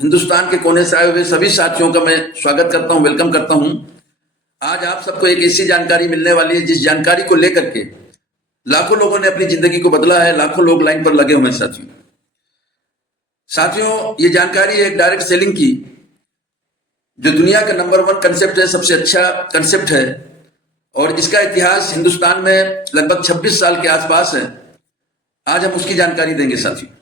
हिंदुस्तान के कोने से आए हुए सभी साथियों का मैं स्वागत करता हूं, वेलकम करता हूं। आज आप सबको एक ऐसी जानकारी मिलने वाली है जिस जानकारी को लेकर के लाखों लोगों ने अपनी जिंदगी को बदला है, लाखों लोग लाइन पर लगे हुए हैं। साथियों, ये जानकारी है एक डायरेक्ट सेलिंग की, जो दुनिया का नंबर 1 कंसेप्ट है, सबसे अच्छा कंसेप्ट है और इसका इतिहास हिंदुस्तान में लगभग 26 साल के आसपास है। आज हम उसकी जानकारी देंगे साथियों।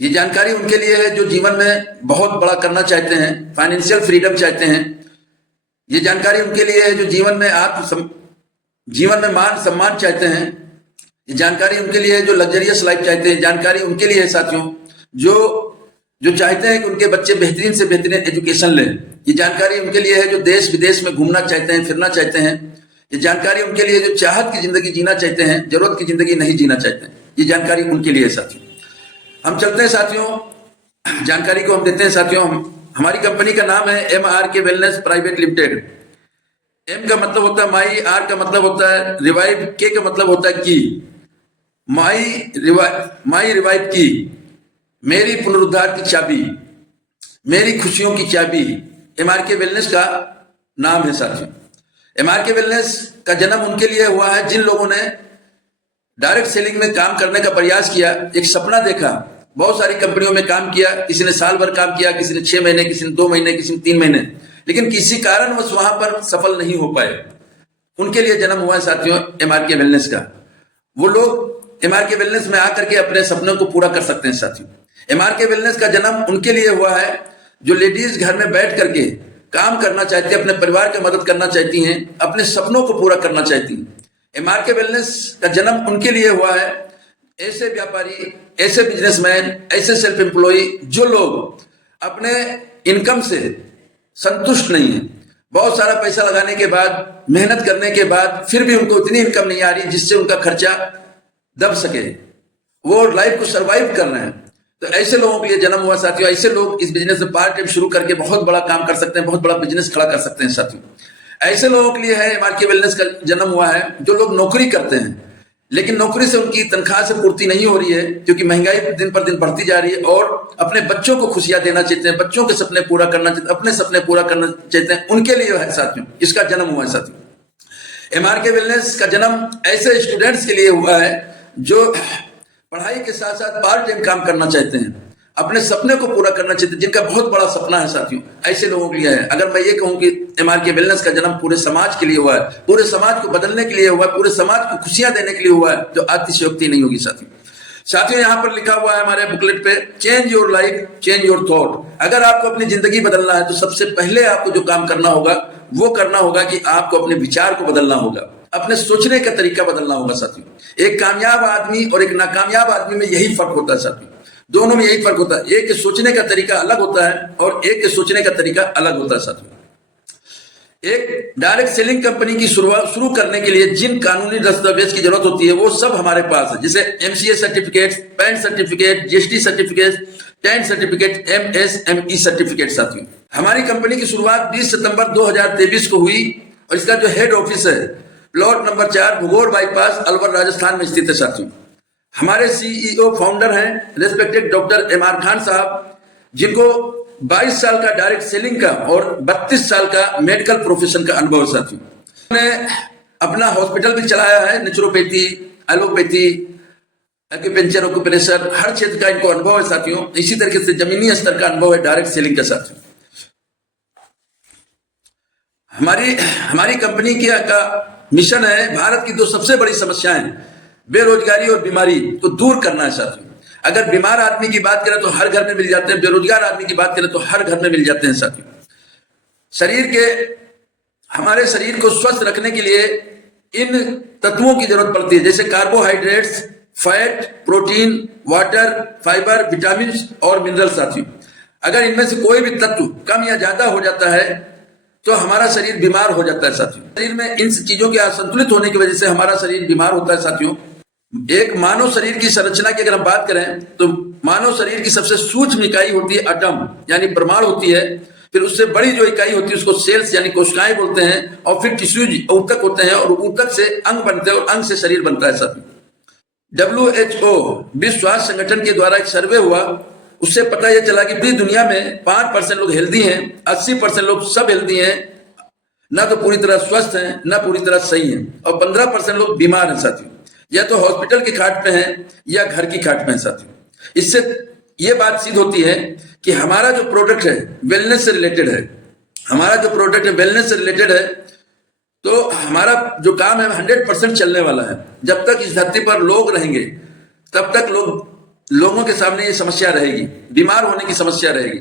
ये जानकारी उनके लिए है जो जीवन में बहुत बड़ा करना चाहते हैं, फाइनेंशियल फ्रीडम चाहते हैं। ये जानकारी उनके लिए है जो जीवन में मान सम्मान चाहते हैं। ये जानकारी उनके लिए है जो लग्जरियस लाइफ चाहते हैं। जानकारी उनके लिए है साथियों जो चाहते हैं कि उनके बच्चे बेहतरीन से बेहतरीन एजुकेशन लें। ये जानकारी उनके लिए है जो देश विदेश में घूमना चाहते हैं, फिरना चाहते हैं। ये जानकारी उनके लिए जो चाहत की जिंदगी जीना चाहते हैं, जरूरत की जिंदगी नहीं जीना चाहते हैं। ये जानकारी उनके लिए है साथियों। हम चलते हैं साथियों, जानकारी को हम देते हैं साथियों। हमारी कंपनी का नाम है MRK wellness private limited. M का मतलब होता है माई, R का मतलब होता है रिवाइव, K का मतलब होता है की। माई रिवाइव की, मेरी पुनरुद्धार की चाबी, मेरी खुशियों की चाबी, MRK वेलनेस का नाम है साथियों। MRK वेलनेस का जन्म उनके लिए हुआ है जिन लोगों ने डायरेक्ट सेलिंग में काम करने का प्रयास किया, एक सपना देखा, बहुत सारी कंपनियों में काम किया। किसी ने साल भर काम किया, किसी ने 6 महीने, किसी ने 2 महीने, किसी ने 3 महीने, लेकिन किसी कारणवश वहां पर सफल नहीं हो पाए। उनके लिए जन्म हुआ है साथियों MRK वेलनेस का। वो लोग MRK वेलनेस में आकर के अपने सपनों को पूरा कर सकते हैं साथियों। MRK वेलनेस का जन्म उनके लिए हुआ है जो लेडीज घर में बैठ करके काम करना चाहती है, अपने परिवार की मदद करना चाहती हैं, अपने सपनों को पूरा करना चाहती हैं। MRK वेलनेस का जन्म उनके लिए हुआ है ऐसे व्यापारी, ऐसे बिजनेसमैन, ऐसे सेल्फ एम्प्लॉय जो लोग अपने इनकम से संतुष्ट नहीं है। बहुत सारा पैसा लगाने के बाद, मेहनत करने के बाद फिर भी उनको इतनी इनकम नहीं आ रही जिससे उनका खर्चा दब सके, वो लाइफ को सरवाइव कर रहे हैं। तो ऐसे लोगों के लिए जन्म हुआ साथियों। ऐसे लोग इस बिजनेस में पार्ट टाइम शुरू करके बहुत बड़ा काम कर सकते हैं, बहुत बड़ा बिजनेस खड़ा कर सकते हैं साथियों। ऐसे लोगों के लिए है MRK वेलनेस का जन्म हुआ है जो लोग नौकरी करते हैं, लेकिन नौकरी से उनकी तनख्वाह से पूर्ति नहीं हो रही है क्योंकि महंगाई दिन पर दिन बढ़ती जा रही है और अपने बच्चों को खुशियां देना चाहते हैं, बच्चों के सपने पूरा करना चाहते हैं, अपने सपने पूरा करना चाहते हैं। उनके लिए है साथियों इसका जन्म हुआ है साथियों। MRK वेलनेस का जन्म ऐसे स्टूडेंट्स के लिए हुआ है जो पढ़ाई के साथ साथ पार्ट टाइम काम करना चाहते हैं, अपने सपने को पूरा करना चाहते हैं, जिनका बहुत बड़ा सपना है साथियों। ऐसे लोगों के लिए है। अगर मैं ये कहूं कि MRK वेलनेस का जन्म पूरे समाज के लिए हुआ है, पूरे समाज को बदलने के लिए हुआ है, पूरे समाज को खुशियां देने के लिए हुआ है, तो अतिशयोक्ति नहीं होगी साथियों। यहाँ पर लिखा हुआ है हमारे बुकलेट पे, change your life, change your thought. अगर आपको अपनी जिंदगी बदलना है तो सबसे पहले आपको जो काम करना होगा वो करना होगा कि आपको अपने विचार को बदलना होगा, अपने सोचने का तरीका बदलना होगा साथियों। एक कामयाब आदमी और एक नाकामयाब आदमी में यही फर्क होता है साथियों, दोनों में यही फर्क होता है। एक के सोचने का तरीका अलग होता है और एक के सोचने का तरीका अलग होता है साथियों। एक डायरेक्ट सेलिंग कंपनी की शुरू करने के लिए जिन कानूनी दस्तावेज की जरूरत होती है वो सब हमारे पास है, जैसे MCA certificate, pan certificate, GST certificate, tan certificate, MSME certificate साथियों। हमारी कंपनी की शुरुआत 20 सितंबर 2023 को हुई और इसका जो हेड ऑफिस है plot number 4 Bhagod bypass Alwar Rajasthan में स्थित है साथियों। हमारे CEO फाउंडर हैं respected doctor MR Khan sahab, जिनको 22 साल का डायरेक्ट सेलिंग का और 32 साल का मेडिकल प्रोफेशन का अनुभव है साथियों। उन्होंने अपना हॉस्पिटल भी चलाया है, नेचुरोपैथी, एलोपैथी, एक्यूपेंचर, ऑक्यूपेशर, हर क्षेत्र का इनको अनुभव है साथियों। इसी तरीके से जमीनी स्तर का अनुभव है डायरेक्ट सेलिंग का साथियों। हमारी कंपनी का मिशन है भारत की 2 सबसे बड़ी समस्याएं, बेरोजगारी और बीमारी को दूर करना है साथियों। अगर बीमार आदमी की बात करें तो हर घर में मिल जाते हैं, बेरोजगार आदमी की बात करें तो हर घर में मिल जाते हैं साथियों। हमारे शरीर को स्वस्थ रखने के लिए इन तत्वों की जरूरत पड़ती है, जैसे carbohydrates, fat, protein, water, fibre, vitamin और मिनरल साथियों। अगर इनमें से कोई भी तत्व कम या ज्यादा हो जाता है तो हमारा शरीर बीमार हो जाता है साथियों। शरीर में इन चीजों के असंतुलित होने की वजह से हमारा शरीर बीमार होता है साथियों। एक मानव शरीर की संरचना की अगर हम बात करें तो मानव शरीर की सबसे सूक्ष्म इकाई होती है एटम यानी परमाणु होती है, फिर उससे बड़ी जो इकाई होती है उसको सेल्स यानी कोशिकाएं बोलते हैं, और फिर टिश्यूज ऊतक होते हैं और ऊतक से अंग बनते हैं और अंग से शरीर बनता है साथियों। WHO विश्व स्वास्थ्य संगठन के द्वारा एक सर्वे हुआ, उससे पता यह चला कि पूरी दुनिया में 5% लोग हेल्दी हैं, 80% लोग सब हेल्दी हैं, ना तो पूरी तरह स्वस्थ हैं, ना पूरी तरह सही हैं, और 15% लोग बीमार हैं साथियों, या तो हॉस्पिटल की खाट पे हैं या घर की खाट पे हैं साथियों। इससे ये बात सिद्ध होती है कि हमारा जो प्रोडक्ट है वेलनेस से रिलेटेड है, हमारा जो प्रोडक्ट है वेलनेस से रिलेटेड है, तो हमारा जो काम है 100% चलने वाला है। जब तक इस धरती पर लोग रहेंगे तब तक लोगों के सामने ये समस्या रहेगी, बीमार होने की समस्या रहेगी,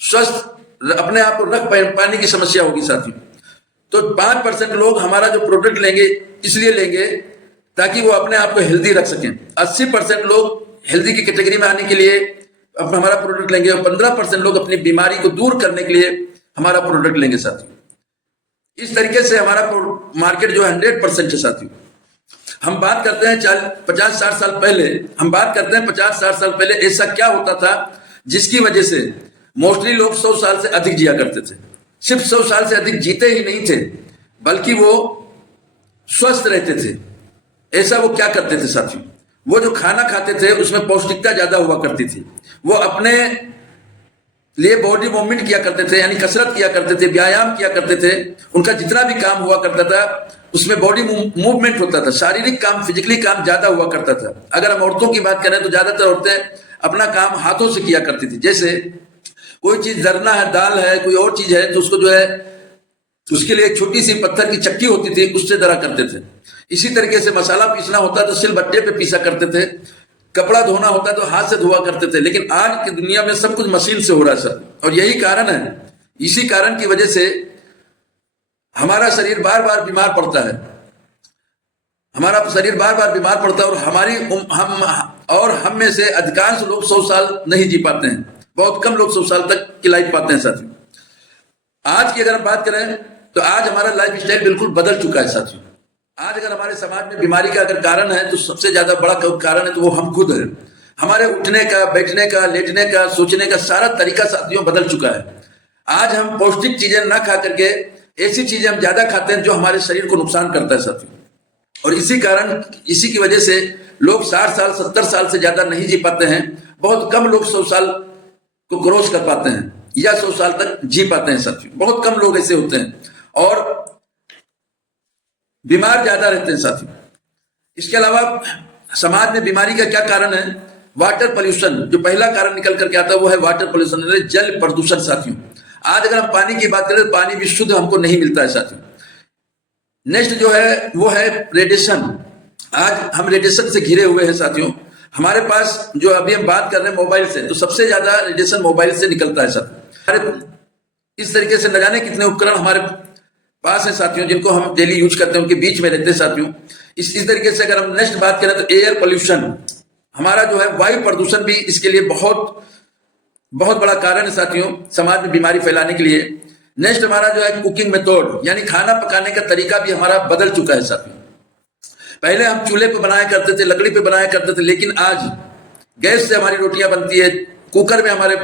स्वस्थ अपने आप को रख पाने की समस्या होगी साथियों। तो 5% लोग हमारा जो प्रोडक्ट लेंगे इसलिए लेंगे ताकि वो अपने आप को हेल्दी रख सकें, 80% लोग हेल्दी की कैटेगरी में आने के लिए हमारा प्रोडक्ट लेंगे, और 15% लोग अपनी बीमारी को दूर करने के लिए हमारा प्रोडक्ट लेंगे साथियों। इस तरीके से हमारा मार्केट जो 100% है साथियों। हम बात करते हैं 50-60 साल पहले, हम बात करते हैं 50-60 साल पहले ऐसा क्या होता था जिसकी वजह से मोस्टली लोग 100 साल से अधिक जिया करते थे। सिर्फ 100 साल से अधिक जीते ही नहीं थे बल्कि वो स्वस्थ रहते थे। ऐसा वो क्या करते थे साथियों, वो जो खाना खाते थे उसमें पौष्टिकता ज्यादा हुआ करती थी, वो अपने लिए बॉडी मूवमेंट किया करते थे, यानी कसरत किया करते थे, व्यायाम किया करते थे, उनका जितना भी काम हुआ करता था उसमें बॉडी मूवमेंट होता था, शारीरिक काम, फिजिकली काम ज्यादा हुआ करता था। अगर हम औरतों की बात करें तो ज्यादातर औरतें अपना काम हाथों से किया करती थी, जैसे कोई चीज दरना है, दाल है, कोई और चीज है तो उसको जो है उसके लिए एक छोटी सी पत्थर की चक्की होती थी, उससे दरा करते थे। इसी तरीके से मसाला पीसना होता तो सिलबट्टे पे पीसा करते थे, कपड़ा धोना होता तो हाथ से धोआ करते थे। लेकिन आज की दुनिया में सब कुछ मशीन से हो रहा है सर, और यही कारण है, इसी कारण की वजह से हमारा शरीर बार बार बीमार पड़ता है, हमारा शरीर बार बार बीमार पड़ता है, और हम में से अधिकांश लोग 100 साल नहीं जी पाते हैं, बहुत कम लोग 100 साल तक की लाइफ पाते हैं साथियों। आज की अगर हम बात करें तो आज हमारा लाइफ स्टाइल बिल्कुल बदल चुका है साथियों। आज अगर हमारे समाज में बीमारी का अगर कारण है तो सबसे ज्यादा बड़ा कारण है तो वो हम खुद हैं। हमारे उठने का, बैठने का, लेटने का, सोचने का सारा तरीका साथियों बदल चुका है। आज हम पौष्टिक चीजें ना खा करके ऐसी चीजें हम ज्यादा खाते हैं जो हमारे शरीर को नुकसान करता है साथियों, और इसी की वजह से लोग 60 साल 70 साल से ज्यादा नहीं जी पाते हैं। बहुत कम लोग 100 साल को क्रॉस कर पाते हैं या 100 साल तक जी पाते हैं साथियों, बहुत कम लोग ऐसे होते हैं, और बीमार ज्यादा रहते हैं साथियों। इसके अलावा समाज में बीमारी का क्या कारण है? वाटर पोल्यूशन, जो पहला कारण निकल करके आता है वो है वाटर पोल्यूशन, जल प्रदूषण साथियों। आज अगर हम पानी की बात करें तो पानी भी शुद्ध हमको नहीं मिलता है साथियों। नेक्स्ट जो है वो है रेडिएशन। आज हम रेडिएशन से घिरे हुए हैं साथियों। हमारे पास जो अभी हम बात कर रहे हैं मोबाइल से, तो सबसे ज्यादा रेडिएशन मोबाइल से निकलता है साथियों। इस तरीके से न जाने कितने उपकरण हमारे पास है साथियों जिनको हम डेली यूज करते हैं, उनके बीच में रहते हैं साथियों। इस तरीके से अगर हम नेक्स्ट बात करें तो एयर पोल्यूशन, हमारा जो है वायु प्रदूषण भी इसके लिए बहुत बहुत बड़ा कारण है साथियों समाज में बीमारी फैलाने के लिए। नेक्स्ट हमारा जो है कुकिंग मेथड, यानी खाना पकाने का तरीका भी हमारा बदल चुका है साथियों। पहले हम चूल्हे पे बनाया करते थे, लकड़ी पे बनाया करते थे, लेकिन आज गैस से हमारी रोटियां बनती है, कुकर में हमारे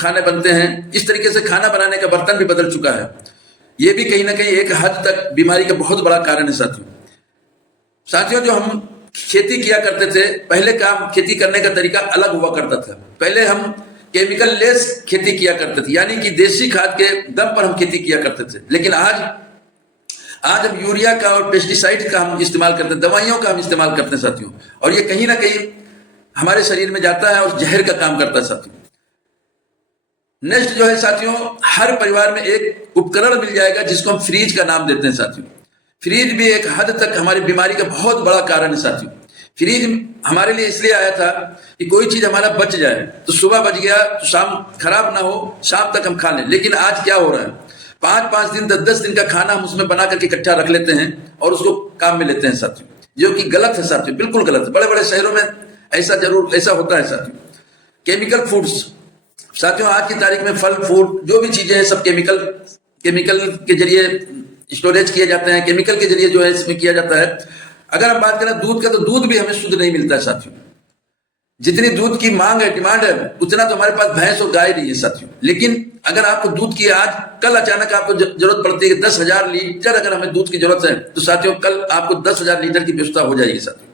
खाने बनते हैं। इस तरीके से खाना बनाने का बर्तन भी बदल चुका है। ये भी कहीं ना कहीं एक हद तक बीमारी का बहुत बड़ा कारण है साथियों। जो हम खेती किया करते थे, पहले काम खेती करने का तरीका अलग हुआ करता था। पहले हम केमिकल लेस खेती किया करते थे, यानी कि देसी खाद के दम पर हम खेती किया करते थे। लेकिन आज हम यूरिया का और पेस्टिसाइड का हम इस्तेमाल करते हैं, दवाइयों का हम इस्तेमाल करते हैं साथियों, और ये कहीं ना कहीं हमारे शरीर में जाता है और जहर का काम करता है साथियों। नेक्स्ट जो है साथियों, हर परिवार में एक उपकरण मिल जाएगा जिसको हम फ्रीज का नाम देते हैं साथियों। फ्रीज भी एक हद तक हमारी बीमारी का बहुत बड़ा कारण है साथियों। फ्रीज हमारे लिए इसलिए आया था कि कोई चीज हमारा बच जाए, तो सुबह बच गया तो शाम खराब ना हो, शाम तक हम खा लें। लेकिन आज क्या हो रहा है, 5-5 दिन 10-10 दिन का खाना हम उसमें बना करके इकट्ठा रख लेते हैं और उसको काम में लेते हैं साथियों, जो कि गलत है साथियों, बिल्कुल गलत है। बड़े बड़े शहरों में ऐसा होता है साथियों। केमिकल फूड्स साथियों, आज की तारीख में फल फूड जो भी चीजें हैं सब केमिकल के जरिए स्टोरेज किए जाते हैं, केमिकल के जरिए जो है इसमें किया जाता है। अगर हम बात करें दूध का, तो दूध भी हमें शुद्ध नहीं मिलता है साथियों। जितनी दूध की मांग है, डिमांड है, उतना तो हमारे पास भैंस और गाय नहीं है साथियों। लेकिन अगर आपको दूध की आज कल अचानक आपको जरूरत पड़ती है 10,000 लीटर अगर हमें दूध की जरूरत है, तो साथियों कल आपको 10,000 लीटर की व्यवस्था हो जाएगी साथियों।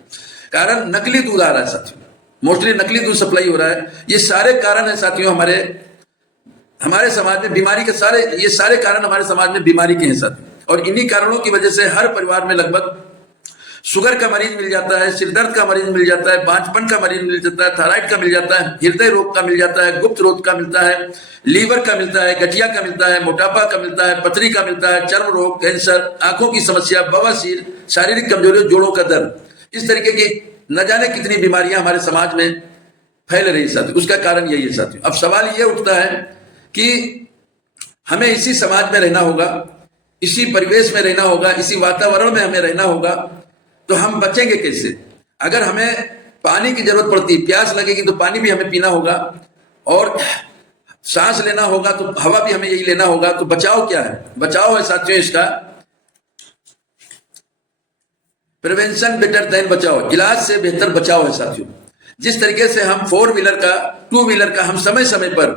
कारण नकली दूध आ रहा है साथियों। मोस्टली नकली दूध सप्लाई हो रहा है। ये सारे कारण है साथियों हमारे समाज में बीमारी के ये सारे कारण हमारे समाज में बीमारी के हैं साथियों। और इन्हीं कारणों की वजह से हर परिवार में लगभग शुगर का मरीज मिल जाता है, सिरदर्द का मरीज मिल जाता है, बांझपन का मरीज मिल जाता है, थायराइड का मिल जाता है, हृदय रोग का मिल जाता है, गुप्त रोग का मिलता है, लीवर का मिलता है, गठिया का मिलता है, मोटापा का मिलता है, पथरी का मिलता है, चर्म रोग, कैंसर, आंखों की समस्या, बवासीर, शारीरिक कमजोरी, जोड़ों का दर्द, इस तरीके की न जाने कितनी बीमारियां हमारे समाज में फैल रही है साथियों। उसका कारण यही है साथियों। अब सवाल ये उठता है कि हमें इसी समाज में रहना होगा, इसी परिवेश में रहना होगा, इसी वातावरण में हमें रहना होगा, तो हम बचेंगे कैसे? अगर हमें पानी की जरूरत पड़ती, प्यास लगेगी तो पानी भी हमें पीना होगा, और सांस लेना होगा तो हवा भी हमें यही लेना होगा। तो बचाव क्या है? बचाव है साथियों इसका प्रिवेंशन बेटर देन बचाव, इलाज से बेहतर बचाव है साथियों। जिस तरीके से हम 4 व्हीलर का, 2 व्हीलर का हम समय समय पर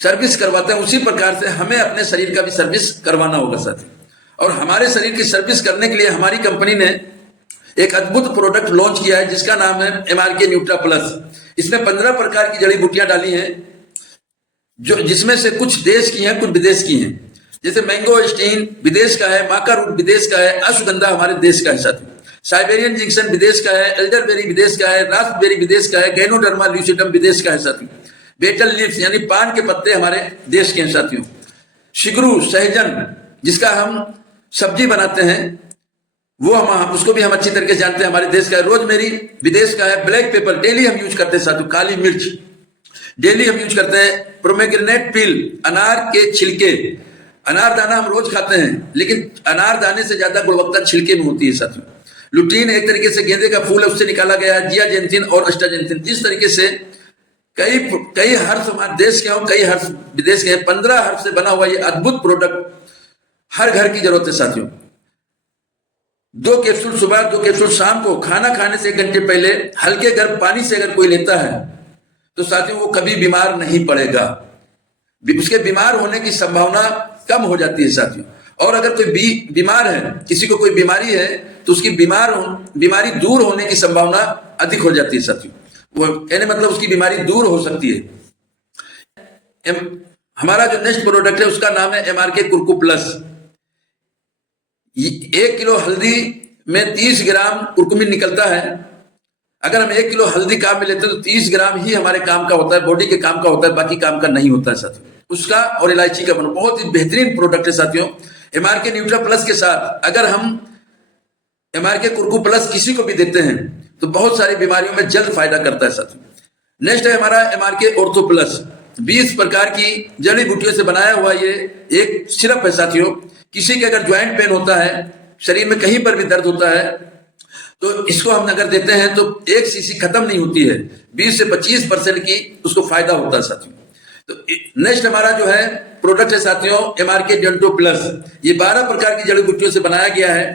सर्विस करवाते हैं, उसी प्रकार से हमें अपने शरीर का भी सर्विस करवाना होगा साथियों। और हमारे शरीर की सर्विस करने के लिए हमारी कंपनी ने एक अद्भुत प्रोडक्ट लॉन्च किया है जिसका नाम है MRK न्यूट्रा प्लस। इसमें 15 प्रकार की जड़ी बूटियां डाली हैं, जिसमें से कुछ देश की हैं, कुछ विदेश की हैं। जैसे मैंगो स्टीन विदेश का है, माका रूट विदेश का है, अश्वगंधा हमारे देश का है साथियों, साइबेरियन जिंक्शन विदेश का है, एल्डरबेरी विदेश का है, रास्पबेरी विदेश का है, गैनोडर्मा ल्यूसिडम विदेश का है साथियों, बेटल लीव्स यानी पान के पत्ते हमारे देश के हैं साथियों, शिगरू सहजन जिसका हम सब्जी बनाते हैं वो हम उसको भी हम अच्छी तरीके से जानते हैं, हमारे देश का है, रोजमेरी विदेश का है, ब्लैक पेपर डेली हम यूज करते हैं साथियों, काली मिर्च डेली हम यूज करते हैं, प्रोमेग्रेनेट पील अनार के छिलके, अनार दाना हम रोज खाते हैं लेकिन अनार दाने से ज्यादा गुणवत्ता छिलके में होती है साथियों। लुटीन एक तरीके से गेंदे का फूल है, उससे निकाला गया है, जियाजेंथिन और अस्टाजेंथिन। जिस तरीके से कई हर्ष हमारे देश के हों, कई हर्ष विदेश के हैं, 15 हर्ष से बना हुआ ये अद्भुत प्रोडक्ट हर घर की जरूरत है साथियों। 2 कैप्सूल सुबह, 2 कैप्सूल शाम को, खाना खाने से 1 घंटे पहले हल्के गर्म पानी से अगर कोई लेता है तो साथियों वो कभी बीमार नहीं पड़ेगा, उसके बीमार होने की संभावना कम हो जाती है साथियों। और अगर कोई बीमार है, किसी को कोई बीमारी है तो उसकी बीमारी दूर होने की संभावना अधिक हो जाती है साथियों। वो कहने मतलब उसकी बीमारी दूर हो सकती है। हमारा जो नेक्स्ट प्रोडक्ट है उसका नाम है MRK कुरकु प्लस। 1 किलो हल्दी में 30 ग्राम कुरकुमिन निकलता है। अगर हम 1 किलो हल्दी काम में लेते हैं तो 30 ग्राम ही हमारे काम का होता है, बॉडी के काम का होता है, बाकी काम का नहीं होता है साथियों। उसका और इलायची का बना बहुत ही बेहतरीन प्रोडक्ट है साथियों। MRK न्यूट्रा प्लस के साथ अगर हम MRK कुरकु प्लस किसी को भी देते हैं तो बहुत सारी बीमारियों में जल्द फायदा करता है साथियों। नेक्स्ट है हमारा MRK ऑर्थो प्लस। 20 प्रकार की जड़ी बूटियों से बनाया हुआ ये एक सिरप है साथियों। किसी के अगर ज्वाइंट पेन होता है, शरीर में कहीं पर भी दर्द होता है तो इसको हम अगर देते हैं तो 1 सीसी खत्म नहीं होती है, 20 से 25% की उसको फायदा होता है साथियों। तो नेक्स्ट हमारा जो है प्रोडक्ट है साथियों MRK डेंटो प्लस। ये 12 प्रकार की जड़ी बूटियों से बनाया गया है।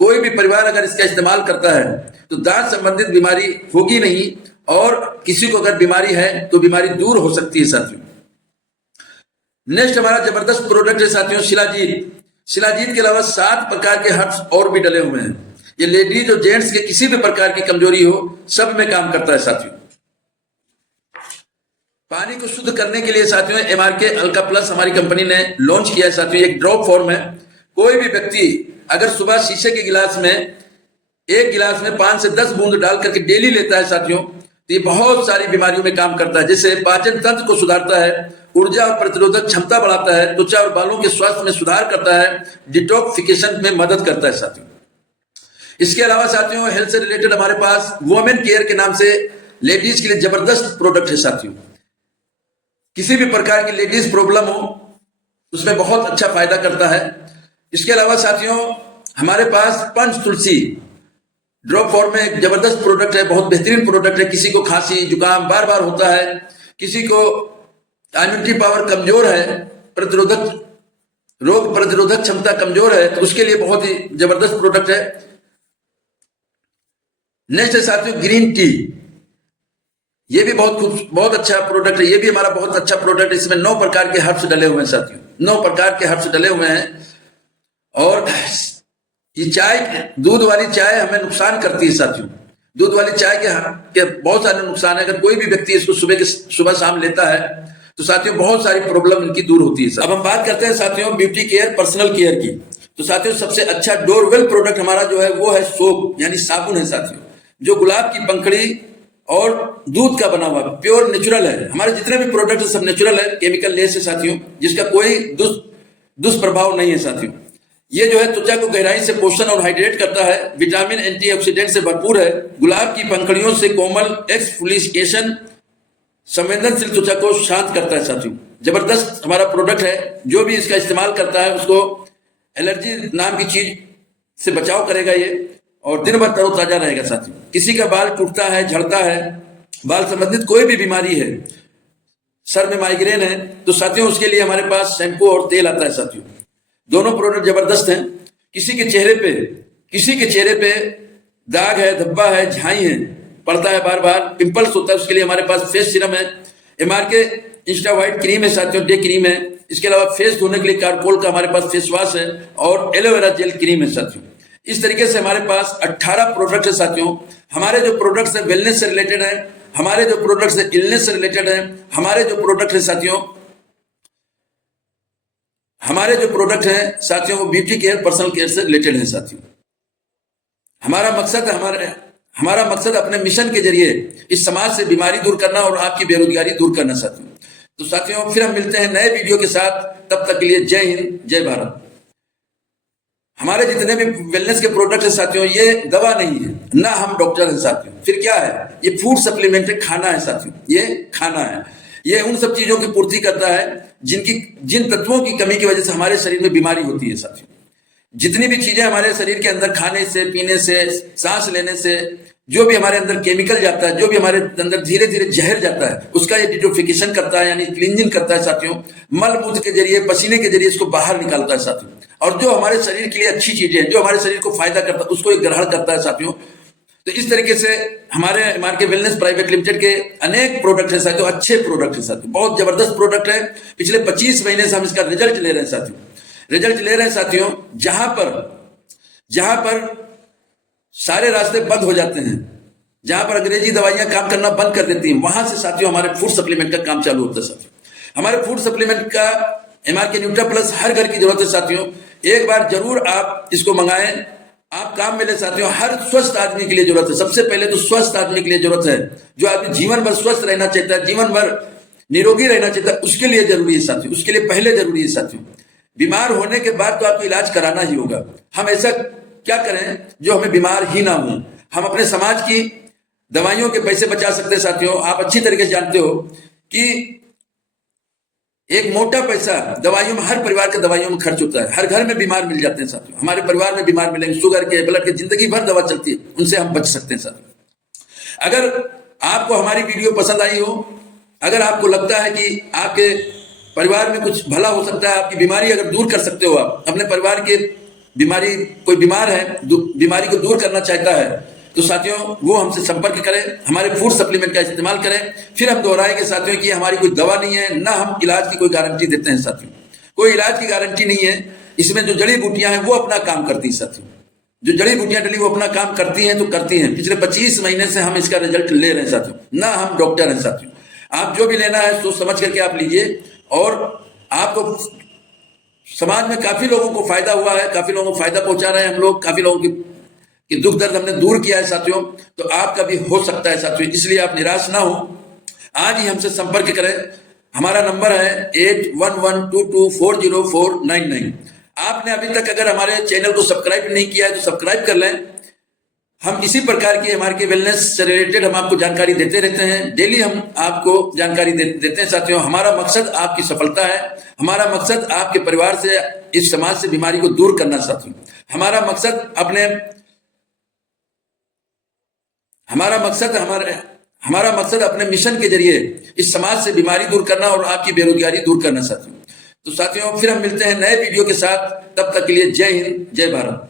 कोई भी परिवार अगर इसका इस्तेमाल करता है तो दांत संबंधित बीमारी होगी नहीं, और किसी को अगर बीमारी है तो बीमारी दूर हो सकती है साथियों। नेक्स्ट हमारा जबरदस्त प्रोडक्ट है साथियों शिलाजीत। शिलाजीत के अलावा 7 प्रकार के हर्ब्स और भी डले हुए हैं। ये लेडीज और जेंट्स के किसी भी प्रकार की कमजोरी हो सब में काम करता है साथियों। पानी को शुद्ध करने के लिए साथियों MRK अल्का प्लस हमारी कंपनी ने लॉन्च किया है साथियों। एक ड्रॉप फॉर्म है। कोई भी व्यक्ति अगर सुबह शीशे के गिलास में 1 गिलास में 5 से 10 बूंद डाल करके डेली लेता है साथियों तो ये बहुत सारी बीमारियों में काम करता है। जैसे पाचन तंत्र को सुधारता है, ऊर्जा और प्रतिरोधक क्षमता बढ़ाता है, त्वचा और बालों के स्वास्थ्य में सुधार करता है, डिटॉक्सिफिकेशन में मदद करता है साथियों। इसके अलावा साथियों हेल्थ से रिलेटेड हमारे पास वुमेन केयर के नाम से लेडीज के लिए जबरदस्त प्रोडक्ट है साथियों। किसी भी प्रकार की लेडीज प्रॉब्लम हो उसमें बहुत अच्छा फायदा करता है। इसके अलावा साथियों हमारे पास पंच तुलसी ड्रॉप फॉर्म में एक जबरदस्त प्रोडक्ट है, बहुत बेहतरीन प्रोडक्ट है। किसी को खांसी जुकाम बार बार होता है, किसी को इम्यूनिटी पावर कमजोर है, रोग प्रतिरोधक क्षमता कमजोर है, तो उसके लिए बहुत ही जबरदस्त प्रोडक्ट है। नेक्स्ट है साथियों ग्रीन टी। ये भी बहुत अच्छा प्रोडक्ट है। ये भी हमारा बहुत अच्छा प्रोडक्ट है। इसमें 9 प्रकार के हर्ब्स डले हुए हैं साथियों, 9 प्रकार के हर्ब्स डले हुए हैं। और ये चाय, दूध वाली चाय हमें नुकसान करती है साथियों। दूध वाली चाय के बहुत सारे नुकसान है। अगर कोई भी व्यक्ति इसको सुबह शाम लेता है तो साथियों बहुत सारी प्रॉब्लम इनकी दूर होती है। अब हम बात करते हैं साथियों ब्यूटी केयर, पर्सनल केयर की। तो साथियों सबसे अच्छा डोरवेल प्रोडक्ट हमारा जो है वो है सोप, यानी साबुन है साथियों, जो गुलाब की पंखड़ी और दूध का बना हुआ प्योर नेचुरल है। हमारे जितने भी प्रोडक्ट सब नेचुरल है, केमिकल लेस है साथियों, जिसका कोई दुष्प्रभाव नहीं है साथियों। ये जो है त्वचा को गहराई से पोषण और हाइड्रेट करता है, विटामिन एंटीऑक्सीडेंट से भरपूर है, गुलाब की पंखड़ियों से कोमल एक्सफोलिएशन संवेदनशील त्वचा को शांत करता है साथियों। जबरदस्त हमारा प्रोडक्ट है। जो भी इसका इस्तेमाल करता है उसको एलर्जी नाम की चीज से बचाव करेगा ये, और दिन भर तरोताजा रहेगा साथियों। किसी का बाल टूटता है, झड़ता है, बाल संबंधित कोई भी बीमारी है, सर में माइग्रेन है, तो साथियों उसके लिए हमारे पास शैम्पू और तेल आता है साथियों। दोनों प्रोडक्ट जबरदस्त हैं। किसी के चेहरे पे दाग है, धब्बा है, झाई है, पड़ता है बार बार, पिंपल्स होता है, उसके लिए हमारे पास फेस सीरम है, एमआरके इंस्टा वाइट क्रीम है साथियों, डे क्रीम है। इसके अलावा फेस धोने के लिए कार्कोल का हमारे पास फेस वॉश है और एलोवेरा जेल क्रीम है साथियों। इस तरीके से हमारे पास 18 प्रोडक्ट है साथियों। हमारे जो प्रोडक्ट्स है वेलनेस से रिलेटेड है, हमारे जो प्रोडक्ट्स है इलनेस से रिलेटेड है, हमारे जो प्रोडक्ट है साथियों वो ब्यूटी केयर, पर्सनल केयर से रिलेटेड है साथियों। हमारा मकसद अपने मिशन के जरिए इस समाज से बीमारी दूर करना और आपकी बेरोजगारी दूर करना साथियों। तो साथियों फिर हम मिलते हैं नए वीडियो के साथ, तब तक के लिए जय हिंद, जय भारत। हमारे जितने भी वेलनेस के प्रोडक्ट है साथियों, ये दवा नहीं है, ना हम डॉक्टर हैं साथियों। फिर क्या है? ये फूड सप्लीमेंट है, खाना है साथियों, ये खाना है। ये उन सब चीजों की पूर्ति करता है जिन तत्वों की कमी की वजह से हमारे शरीर में बीमारी होती है साथियों। जितनी भी चीजें हमारे शरीर के अंदर खाने से, पीने से, सांस लेने से, जो भी हमारे अंदर केमिकल जाता है, जो भी हमारे अंदर धीरे धीरे जहर जाता है, उसका ये डिटॉक्सिफिकेशन करता है, यानी क्लींजिंग करता है साथियों। मल मूत्र के जरिए, पसीने के जरिए इसको बाहर निकालता है साथियों। और जो हमारे शरीर के लिए अच्छी चीजें हैं, जो हमारे शरीर को फायदा करता है, उसको ग्रहण करता है साथियों। तो इस तरीके से हमारे एमआरके वेलनेस प्राइवेट लिमिटेड के अनेक प्रोडक्ट है साथियों, अच्छे प्रोडक्ट है साथियों, बहुत जबरदस्त प्रोडक्ट है। पिछले 25 महीने से हम इसका रिजल्ट ले रहे हैं साथियों। जहां पर सारे रास्ते बंद हो जाते हैं, जहां पर अंग्रेजी दवाइयां काम करना बंद कर देती हैं, वहां से साथियों हमारे फूड सप्लीमेंट का काम चालू होता है साथियों। हमारे फूड सप्लीमेंट का एमआरके न्यूट्रा प्लस हर घर की जरूरत है साथियों। एक बार जरूर आप इसको मंगाएं, आप काम मिले साथियों। हर स्वस्थ आदमी के लिए जरूरत है, सबसे पहले तो स्वस्थ आदमी के लिए जरूरत है। जो आदमी जीवन भर स्वस्थ रहना चाहता है, जीवन भर निरोगी रहना चाहता है, उसके लिए जरूरी है साथियों, उसके लिए पहले जरूरी है साथियों। बीमार होने के बाद तो आपको इलाज कराना ही होगा। हम ऐसा क्या करें जो हमें बीमार ही ना हो। हम अपने समाज की दवाइयों के पैसे बचा सकते हैं साथियों। आप अच्छी तरीके से जानते हो कि एक मोटा पैसा दवाइयों में, हर परिवार के दवाइयों में खर्च होता है। हर घर में बीमार मिल जाते हैं साथियों। हमारे परिवार में बीमार मिलेंगे, शुगर के, ब्लड के, जिंदगी भर दवा चलती है, उनसे हम बच सकते हैं साथियों। अगर आपको हमारी वीडियो पसंद आई हो, अगर आपको लगता है कि आपके परिवार में कुछ भला हो सकता है, आपकी बीमारी अगर दूर कर सकते हो, आप अपने परिवार के बीमारी, कोई बीमार है, बीमारी को दूर करना चाहता है, तो साथियों वो हमसे संपर्क करें, हमारे फूड सप्लीमेंट का इस्तेमाल करें। फिर हम दोहराएंगे साथियों कि हमारी कोई दवा नहीं है, ना हम इलाज की कोई गारंटी देते हैं साथियों। कोई इलाज की गारंटी नहीं है। इसमें जो जड़ी बूटियां हैं वो अपना काम करती है साथियों। जो जड़ी बूटियां डली वो अपना काम करती हैं तो करती हैं। पिछले 25 महीने से हम इसका रिजल्ट ले रहे हैं साथियों, ना हम डॉक्टर हैं साथियों। आप जो भी लेना है सोच समझ करके आप लीजिए, और आपको समाज में काफी लोगों को फायदा हुआ है, काफी लोगों को फायदा पहुंचा रहे हैं हम लोग, काफी लोगों की दुख दर्द हमने दूर किया है साथियों। तो आपका भी हो सकता है साथियों, इसलिए आप निराश ना हो, आज ही हमसे संपर्क करें। हमारा नंबर है 811122404999। आपने अभी तक अगर हमारे चैनल को सब्सक्राइब नहीं किया है तो सब्सक्राइब कर लें। हम इसी प्रकार की एमआरके वेलनेस से रिलेटेड हम आपको जानकारी देते रहते हैं। डेली हम आपको जानकारी देते हैं साथियों। हमारा मकसद आपकी सफलता है, हमारा मकसद आपके परिवार से, इस समाज से बीमारी को दूर करना साथियों। हमारा मकसद अपने मिशन के जरिए इस समाज से बीमारी दूर करना और आपकी बेरोजगारी दूर करना साथियों। तो साथियों फिर हम मिलते हैं नए वीडियो के साथ, तब तक के लिए जय हिंद, जय भारत।